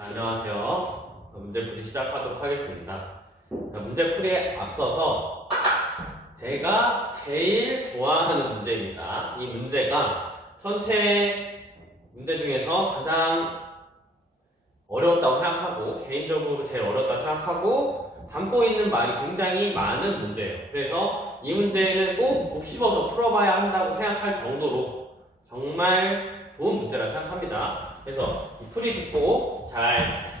안녕하세요. 문제풀이 시작하도록 하겠습니다. 문제풀이에 앞서서 제가 제일 좋아하는 문제입니다. 이 문제가 전체 문제 중에서 가장 어려웠다고 생각하고, 개인적으로 제일 어렵다고 생각하고 담고 있는 말이 굉장히 많은 문제예요. 그래서 이 문제는 꼭 곱씹어서 풀어봐야 한다고 생각할 정도로 정말 좋은 문제라 생각합니다. 그래서 이 풀이 듣고 잘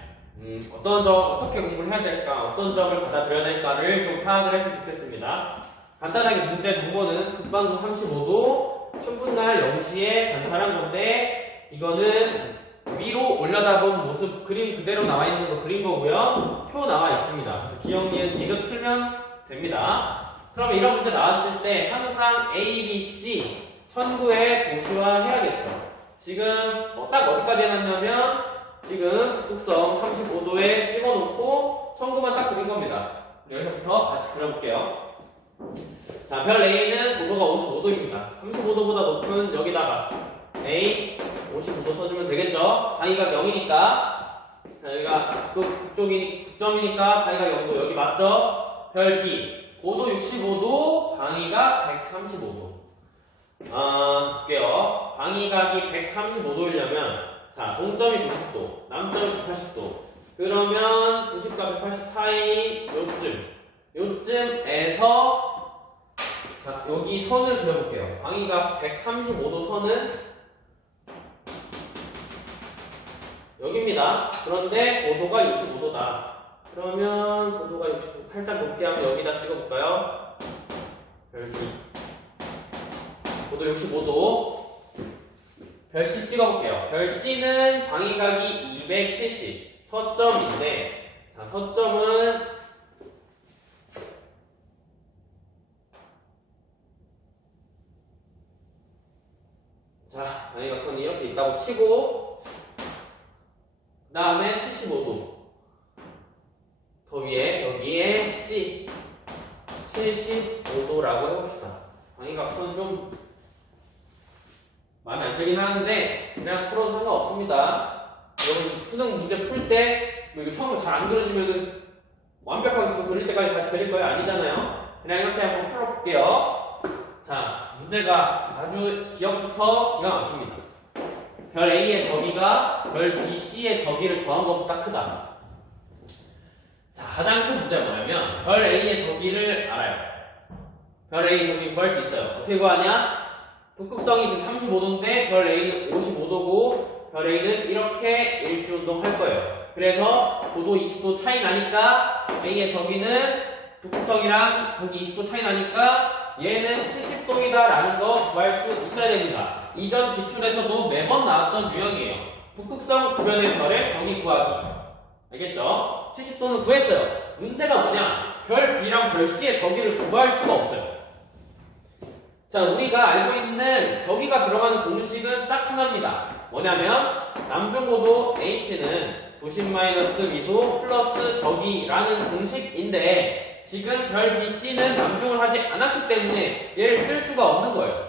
어떻게 공부를 해야 될까, 어떤 점을 받아들여야 될까를 좀 파악을 했으면 좋겠습니다. 간단하게 문제 정보는 극방도 35도, 춘분날 0시에 관찰한 건데, 이거는 위로 올려다본 모습 그림 그대로 나와 있는 거 그린 거고요. 표 나와 있습니다. 그래서 기억, 니은, 디귿 풀면 됩니다. 그러면 이런 문제 나왔을 때 항상 A, B, C 천구에 도시화 해야겠죠. 지금 딱 어디까지 해놨냐면 지금 북극성 35도에 찍어놓고 천구만 딱 그린 겁니다. 여기서부터 같이 그려볼게요. 자, 별 A는 고도가 55도입니다. 35도보다 높은 여기다가 A 55도 써주면 되겠죠? 방위각 0이니까. 자, 여기가 그쪽이 극점이니까 방위각 0도 여기 맞죠? 별 B 고도 65도, 방위각 135도. 볼게요. 방위각이 135도이려면, 자, 동점이 90도, 남점이 180도. 그러면 90과 180 사이 요쯤에서, 자, 여기 선을 그려볼게요. 방위각 135도 선은 여기입니다. 그런데 고도가 65도다. 그러면 고도가 65도 살짝 높게 하면 여기다 찍어볼까요? 별기 고도 65도. 별 C 찍어볼게요. 별 C는 방위각이 270 서점인데, 자, 서점은 자, 방위각선이 이렇게 있다고 치고, 그 다음에 75도 더 위에 여기에 C 75도라고 해봅시다. 방위각선 좀 마음에 안 들긴 하는데 그냥 풀어도 상관없습니다. 여러분 수능 문제 풀 때 이거 처음으로 잘 안 그려지면은 완벽하게 그릴 때까지 다시 그릴 거예요? 아니잖아요. 그냥 이렇게 한번 풀어볼게요. 자, 문제가 아주 기억부터 기가 막힙니다. 별 A의 저기가 별 B, C의 저기를 더한 것보다 크다. 자, 가장 큰 문제가 뭐냐면 별 A의 저기를 알아요. 별 A 저기 구할 수 있어요. 어떻게 구하냐? 북극성이 지금 35도인데 별 A는 55도고 별 A는 이렇게 일주운동 할 거예요. 그래서 고도 20도 차이 나니까 A의 저기는 북극성이랑 저기 20도 차이 나니까 얘는 70도이다 라는 거 구할 수 있어야 됩니다. 이전 기출에서도 매번 나왔던 유형이에요. 북극성 주변의 별의 저기 구하기. 알겠죠? 70도는 구했어요. 문제가 뭐냐? 별 B랑 별 C의 저기를 구할 수가 없어요. 자, 우리가 알고 있는 저기가 들어가는 공식은 딱 하나입니다. 뭐냐면 남중고도 H는 90-2도 플러스 저기라는 공식인데 지금 별 BC는 남중을 하지 않았기 때문에 얘를 쓸 수가 없는 거예요.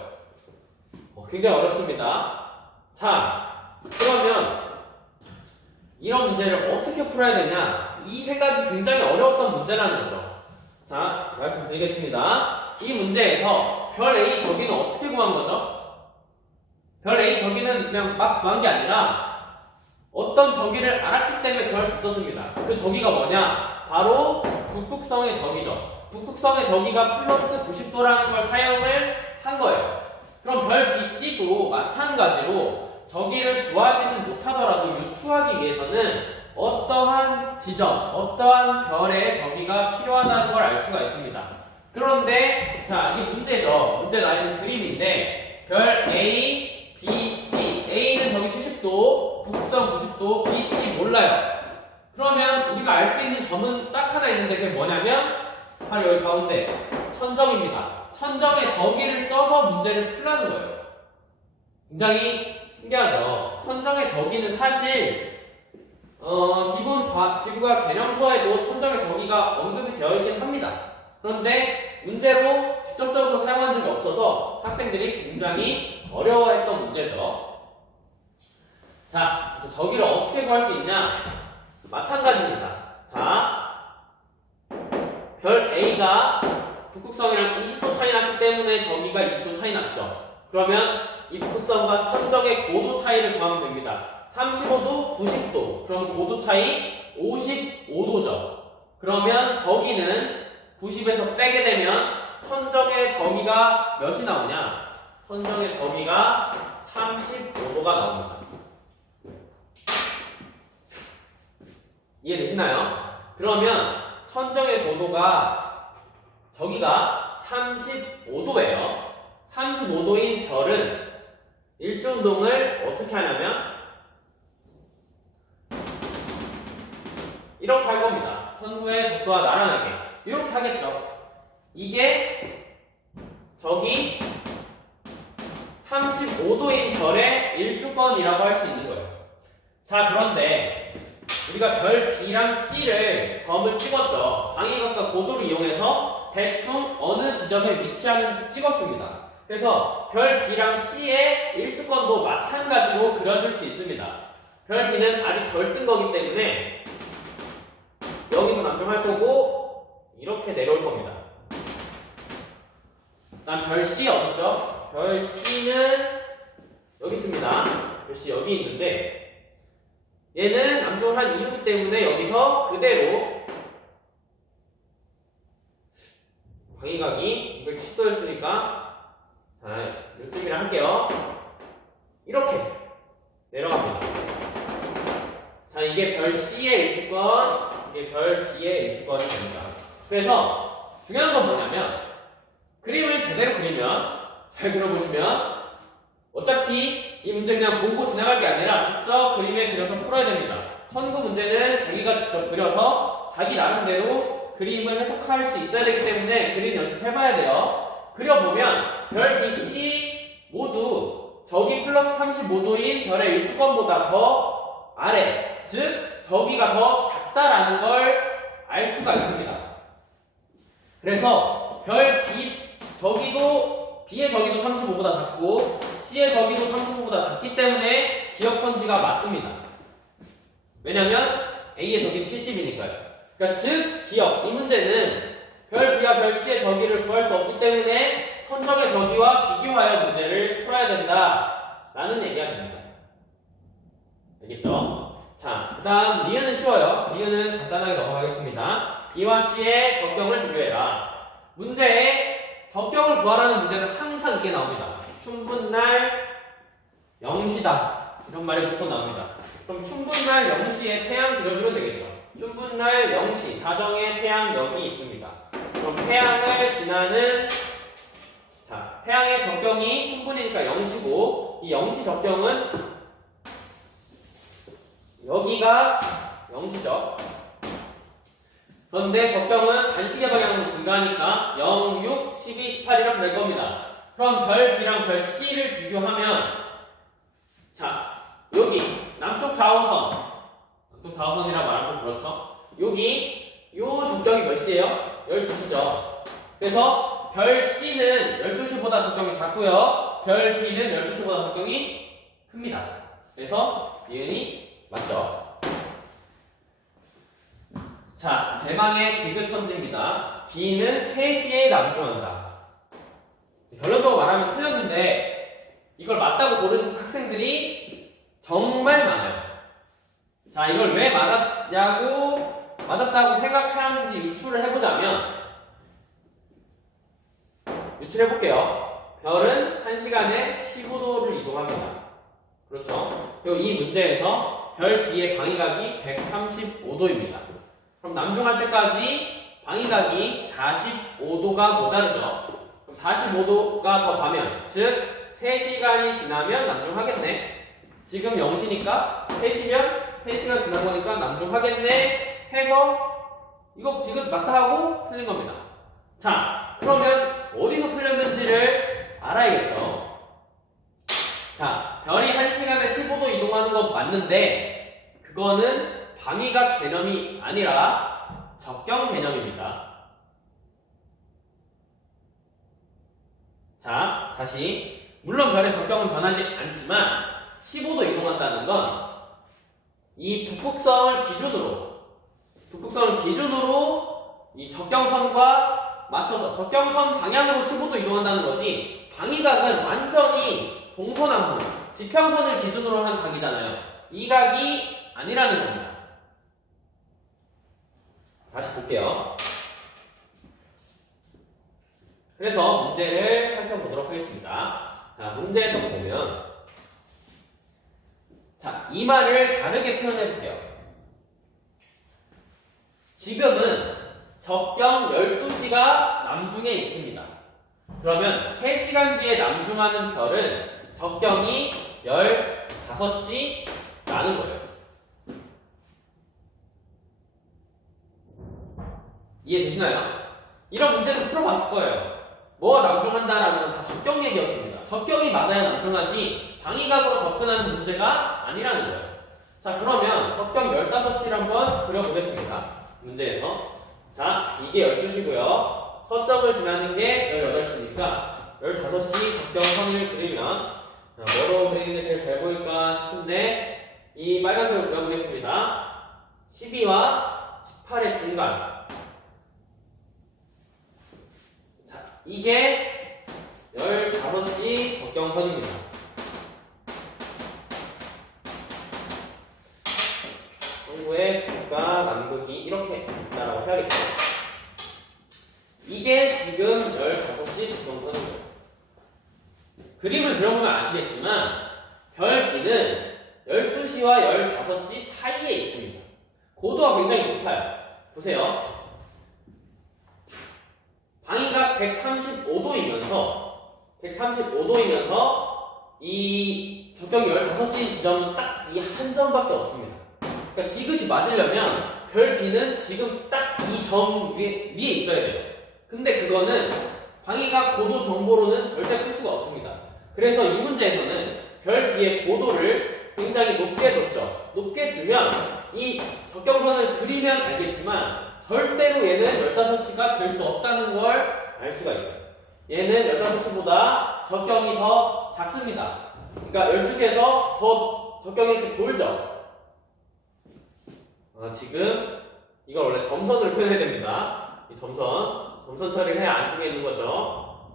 굉장히 어렵습니다. 자, 그러면 이런 문제를 어떻게 풀어야 되냐? 이 생각이 굉장히 어려웠던 문제라는 거죠. 자, 말씀드리겠습니다. 이 문제에서 별 A 저기는 어떻게 구한 거죠? 별 A 저기는 그냥 막 구한 게 아니라 어떤 저기를 알았기 때문에 구할 수 있었습니다. 그 저기가 뭐냐? 바로 북극성의 저기죠. 북극성의 저기가 플러스 90도라는 걸 사용을 한 거예요. 그럼 별 BC도 마찬가지로 저기를 구하지는 못하더라도 유추하기 위해서는 어떠한 지점, 어떠한 별의 저기가 필요하다는 걸 알 수가 있습니다. 그런데 자, 이게 문제죠. 문제 나 있는 그림인데 별 A, B, C A는 저기 70도, 북극성 90도, B, C 몰라요. 그러면 우리가 알 수 있는 점은 딱 하나 있는데 그게 뭐냐면 바로 여기 가운데 천정입니다. 천정의 저기를 써서 문제를 풀라는 거예요. 굉장히 신기하죠. 천정의 저기는 사실 기본 지구과학 개념서에도 천정의 저기가 언급이 되어 있긴 합니다. 그런데 문제로 직접적으로 사용한 적이 없어서 학생들이 굉장히 어려워했던 문제죠. 자, 그래서 저기를 어떻게 구할 수 있냐? 마찬가지입니다. 자, 별 A가 북극성이랑 20도 차이 났기 때문에 저기가 20도 차이 났죠. 그러면 이 북극성과 천정의 고도 차이를 구하면 됩니다. 35도, 90도. 그럼 고도 차이 55도죠. 그러면 저기는 90에서 빼게 되면 천정의 저기가 몇이 나오냐? 천정의 저기가 35도가 나옵니다. 이해되시나요? 그러면 천정의 고도가 저기가 35도예요. 35도인 별은 일주운동을 어떻게 하냐면 이렇게 할 겁니다. 선구의 적도와 나란하게 이렇게 하겠죠. 이게 저기 35도인 별의 일주권이라고 할 수 있는 거예요. 자, 그런데 우리가 별 B랑 C를 점을 찍었죠. 방위각과 고도를 이용해서 대충 어느 지점에 위치하는지 찍었습니다. 그래서 별 B랑 C의 일주권도 마찬가지로 그려줄 수 있습니다. 별 B는 아직 덜 뜬 거기 때문에 여기서 남점할 거고 이렇게 내려올 겁니다. 다음 별 C 어디죠? 별 C는 여기 있습니다. 별 C 여기 있는데 얘는 남쪽을 한 2도기 때문에 여기서 그대로 방위각이 270도였으니까 자, 요쯤이라 할게요. 이렇게 내려갑니다. 자, 이게 별 C의 일주권, 이게 별 B의 일주권이 됩니다. 그래서 중요한 건 뭐냐면 그림을 제대로 그리면 잘 그려보시면 어차피 이 문제 그냥 보고 지나갈 게 아니라 직접 그림에 그려서 풀어야 됩니다. 선구 문제는 자기가 직접 그려서 자기 나름대로 그림을 해석할 수 있어야 되기 때문에 그림 연습해봐야 돼요. 그려보면 별 B, C 모두 저기 플러스 35도인 별의 일주권보다 더 아래, 즉 저기가 더 작다라는 걸 알 수가 있습니다. 그래서 별 B, 저기도 B의 저기도 35보다 작고 C의 저기도 35보다 작기 때문에 기억선지가 맞습니다. 왜냐면 A의 저기는 70이니까요. 그러니까 즉 기억, 이 문제는 별 B와 별 C의 저기를 구할 수 없기 때문에 천정의 저기와 비교하여 문제를 풀어야 된다 라는 얘기가 됩니다. 알겠죠? 자, 그 다음 니은은 쉬워요. 니은은 간단하게 넘어가겠습니다. B와 C의 적경을 비교해라. 문제에 적경을 구하라는 문제는 항상 이게 나옵니다. 춘분날 0시다. 이런 말이 무조건 나옵니다. 그럼 춘분날 0시에 태양 그려주면 되겠죠. 춘분날 0시, 자정에 태양 여기 있습니다. 그럼 태양을 지나는 자, 태양의 적경이 춘분이니까 0시고 이 0시 적경은 여기가 0시죠. 그런데 적경은 반시계 방향으로 증가하니까 0, 6, 12, 18 이렇게 될 겁니다. 그럼 별 B랑 별 C를 비교하면 자, 여기 남쪽 좌우선이라고 말하면 그렇죠. 여기 요 적경이 몇 시예요? 12시죠. 그래서 별 C는 12시보다 적경이 작고요. 별 B는 12시보다 적경이 큽니다. 그래서 니은이 맞죠? 자, 대망의 디귿선지입니다. B는 3시에 남중한다. 결론적으로 말하면 틀렸는데 이걸 맞다고 고르는 학생들이 정말 많아요. 자, 이걸 왜 맞았다고 생각하는지 유추를 해보자면 유추해볼게요. 별은 1시간에 15도를 이동합니다. 그렇죠? 그리고 이 문제에서 별 B의 방위각이 135도입니다. 그럼 남중할 때까지 방위각이 45도가 모자르죠. 그럼 45도가 더 가면, 즉 3시간이 지나면 남중하겠네. 지금 0시니까 3시면 3시간 지난 거니까 남중하겠네 해서 이거 지금 맞다 하고 틀린 겁니다. 자, 그러면 어디서 틀렸는지를 알아야겠죠. 자, 별이 1시간에 15도 이동하는 건 맞는데 그거는 방위각 개념이 아니라 적경 개념입니다. 자, 다시 물론 별의 적경은 변하지 않지만 15도 이동한다는 건 이 북극성을 기준으로 이 적경선과 맞춰서 적경선 방향으로 15도 이동한다는 거지, 방위각은 완전히 동서남북 지평선을 기준으로 한 각이잖아요. 이 각이 아니라는 겁니다. 다시 볼게요. 그래서 문제를 살펴보도록 하겠습니다. 자, 문제에서 보면, 자, 이 말을 다르게 표현해 볼게요. 지금은 적경 12시가 남중에 있습니다. 그러면 3시간 뒤에 남중하는 별은 적경이 15시 라는 거예요. 이해되시나요? 이런 문제도 풀어봤을 거예요. 뭐가 남중한다라는 건 다 적경 얘기였습니다. 적경이 맞아야 남중하지 방위각으로 접근하는 문제가 아니라는 거예요. 자, 그러면 적경 15시를 한번 그려보겠습니다. 문제에서. 자, 이게 12시고요. 서점을 지나는 게 18시니까 15시 적경선을 그리면, 뭐로 그리는 게 제일 잘 보일까 싶은데 이 빨간색으로 그려보겠습니다. 12와 18의 중간. 자, 이게 15시 적경선입니다. 동부의 북과 남극이 이렇게 있다라고 해야겠죠. 이게 지금 15시 적경선입니다. 그림을 그려보면 아시겠지만 별 B는 12시와 15시 사이에 있습니다. 고도가 굉장히 높아요. 보세요. 방위각 135도이면서 이 적경이 15시 지점은 딱 이 한 점밖에 없습니다. 그러니까 디귿이 맞으려면 별 B는 지금 딱 이 점 위에 있어야 돼요. 근데 그거는 방위각 고도 정보로는 절대 풀 수가 없습니다. 그래서 이 문제에서는 별 B의 고도를 굉장히 높게 줬죠. 높게 주면 이 적경선을 그리면 알겠지만 절대로 얘는 15시가 될 수 없다는 걸 알 수가 있어요. 얘는 15시보다 적경이 더 작습니다. 그러니까 12시에서 더 적경이 이렇게 돌죠. 지금 이걸 원래 점선으로 표현해야 됩니다. 이 점선 처리를 해야 안쪽에 있는 거죠.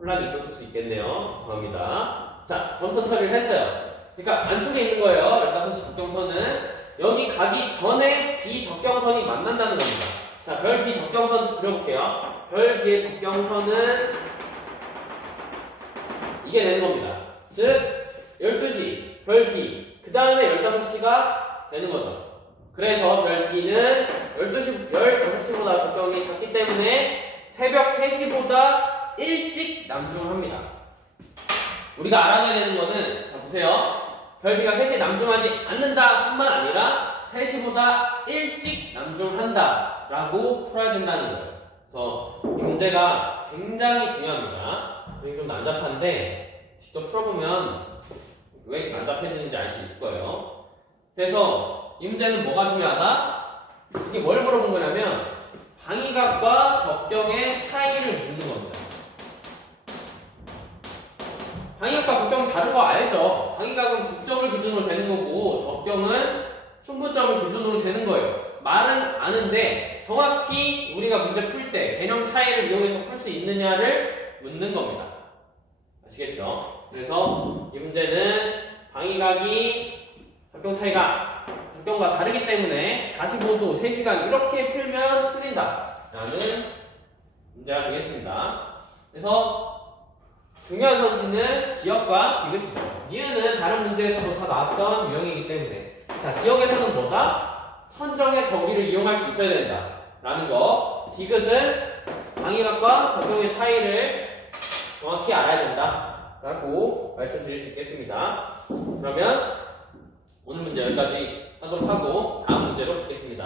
혼란이 있었을 수 있겠네요. 죄송합니다. 자, 점선 처리를 했어요. 그러니까 안쪽에 있는 거예요. 15시 적경선은. 여기 가기 전에 B 적경선이 만난다는 겁니다. 자, 별 B 적경선 그려볼게요. 별 B의 적경선은 이게 되는 겁니다. 즉 12시 별 B 그 다음에 15시가 되는 거죠. 그래서 별 B는 15시보다 적경이 작기 때문에 새벽 3시보다 일찍 남중합니다. 우리가 알아내야 되는 거는, 자, 보세요. 별 B가 3시에 남중하지 않는다 뿐만 아니라 3시보다 일찍 남중한다 라고 풀어야 된다는 거예요. 그래서 이 문제가 굉장히 중요합니다. 굉장히 좀 난잡한데 직접 풀어보면 왜 이렇게 난잡해지는지 알 수 있을 거예요. 그래서 이 문제는 뭐가 중요하다? 이게 뭘 물어본 거냐면 방위각과 적경의 차이를 묻는 겁니다. 방위각과 적경은 다른 거 알죠? 방위각은 북점을 기준으로 재는 거고 적경은 충분점을 기준으로 재는 거예요. 말은 아는데 정확히 우리가 문제 풀 때 개념 차이를 이용해서 풀 수 있느냐를 묻는 겁니다. 아시겠죠? 그래서 이 문제는 방위각이 적경 차이가 적경과 다르기 때문에 45도 3시간 이렇게 풀면 풀린다 라는 문제가 되겠습니다. 그래서 중요한 선지는 기억과 디귿이죠. 이유는 다른 문제에서도 다 나왔던 유형이기 때문에. 자, 기억에서는 뭐다? 선정의 정의를 이용할 수 있어야 된다 라는 거. 디귿은 방위각과 적경의 차이를 정확히 알아야 된다 라고 말씀드릴 수 있겠습니다. 그러면 오늘 문제 여기까지 하도록 하고 다음 문제로 보겠습니다.